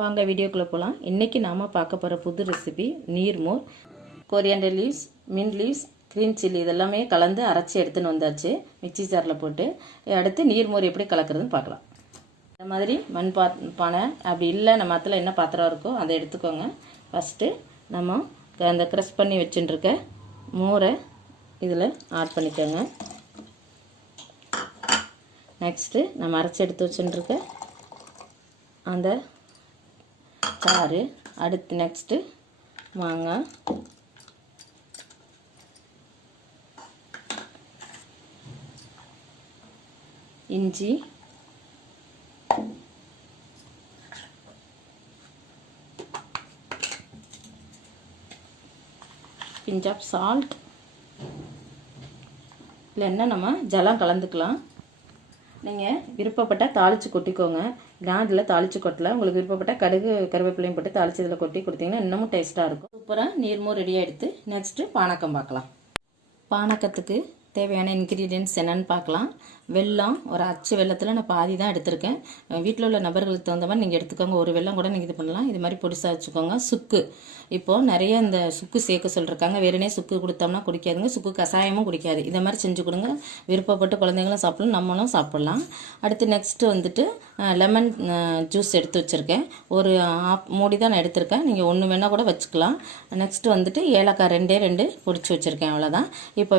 வாங்க வீடியோக்குள்ளே போகலாம். இன்றைக்கி நாம் பார்க்க போகிற புது ரெசிபி நீர்மோர். Coriander leaves, mint leaves, green chilli இதெல்லாமே கலந்து அரைச்சி எடுத்துன்னு வந்தாச்சு மிக்சி ஜாரில் போட்டு. அடுத்து நீர்மோர் எப்படி கலக்கிறதுன்னு பார்க்கலாம். இந்த மாதிரி மண் பானை அப்படி இல்லை நம்ம மத்தில் என்ன பாத்திரம் இருக்கோ அதை எடுத்துக்கோங்க. ஃபஸ்ட்டு நம்ம அந்த க்ரஷ் பண்ணி வச்சுட்டுருக்க மோரை இதில் ஆட் பண்ணிக்கோங்க. நெக்ஸ்ட்டு நம்ம அரைச்சி எடுத்து வச்சுட்டுருக்க அந்த சாறு. அடுத்து நெக்ஸ்ட்டு மாங்காய், இஞ்சி, பிஞ்ச் ஆஃப் சால்ட், இல்லைன்னா நம்ம ஜலம் கலந்துக்கலாம். நீங்கள் விருப்பப்பட்டால் தாளித்து கொட்டிக்கோங்க. நான் இதில் தாளித்து கொட்டலை. உங்களுக்கு விருப்பப்பட்ட கடுகு கருவேப்பிலையும் போட்டு தாளித்து இதில் கொட்டி கொடுத்தீங்கன்னா இன்னமும் டேஸ்ட்டாக இருக்கும். சூப்பராக நீர்மோர் ரெடியாக எடுத்து நெக்ஸ்ட்டு பானக்கம் பார்க்கலாம். பானக்கத்துக்கு தேவையான இன்க்ரீடியன்ட்ஸ் என்னென்னு பார்க்கலாம். வெல்லம், ஒரு அச்சு வெல்லத்தில் நான் பாதி தான் எடுத்திருக்கேன். வீட்டில் உள்ள நபர்களுக்கு தகுந்த மாதிரி நீங்கள் எடுத்துக்கோங்க. ஒரு வெல்லம் கூட நீங்கள் இது பண்ணலாம். இது மாதிரி பொடிசாக வச்சுக்கோங்க. சுக்கு, இப்போது நிறைய இந்த சுக்கு சேர்க்க சொல்லியிருக்காங்க. வேறனே சுக்கு கொடுத்தோம்னா குடிக்காதுங்க. சுக்கு கஷாயமும் குடிக்காது. இதை மாதிரி செஞ்சு கொடுங்க. விருப்பப்பட்டு குழந்தைங்களும் சாப்பிடலாம், நம்மளும் சாப்பிட்லாம். அடுத்து நெக்ஸ்ட்டு வந்துட்டு லெமன் ஜூஸ் எடுத்து வச்சுருக்கேன். ஒரு மூடி தான் நான் எடுத்திருக்கேன். நீங்கள் ஒன்று வேணால் கூட வச்சுக்கலாம். நெக்ஸ்ட்டு வந்துட்டு ஏலக்காய் ரெண்டு பொடிச்சு வச்சுருக்கேன். அவ்வளோதான். இப்போ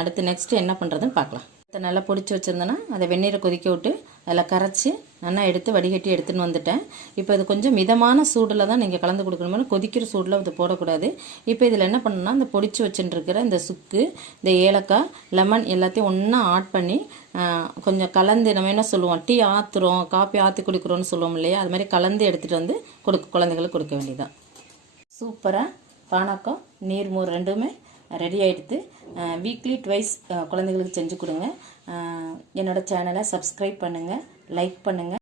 அடுத்து நெக்ஸ்ட்டு என்ன பண்ணுறதுன்னு பார்க்கலாம். நல்லா பொடிச்சு வச்சுருந்தேன்னா அதை வெந்நீரை கொதிக்க விட்டு அதில் கரைச்சி நல்லா எடுத்து வடிகட்டி எடுத்துன்னு வந்துட்டேன். இப்போ இது கொஞ்சம் மிதமான சூடில் தான் நீங்கள் கலந்து கொடுக்கணும். கொதிக்கிற சூடில் இது போடக்கூடாது. இப்போ இதில் என்ன பண்ணணும்னா இந்த பொடிச்சு வச்சுட்டுருக்கிற இந்த சுக்கு, இந்த ஏலக்காய், லெமன் எல்லாத்தையும் ஒன்றா ஆட் பண்ணி கொஞ்சம் கலந்து, நம்ம என்ன சொல்லுவோம், டீ ஆற்றுறோம், காப்பி ஆற்றி குடிக்கிறோன்னு சொல்லுவோம் இல்லையா, அது மாதிரி கலந்து எடுத்துகிட்டு வந்து குழந்தைகளுக்கு கொடுக்க வேண்டியதான். சூப்பராக பானக்கம் நீர்மோர் ரெண்டுமே ரெடி ஆகிடுது. வீக்லி ட்வைஸ் குழந்தைகளுக்கு செஞ்சு கொடுங்க. என்னோடய சேனலை சப்ஸ்கிரைப் பண்ணுங்கள், லைக் பண்ணுங்கள்.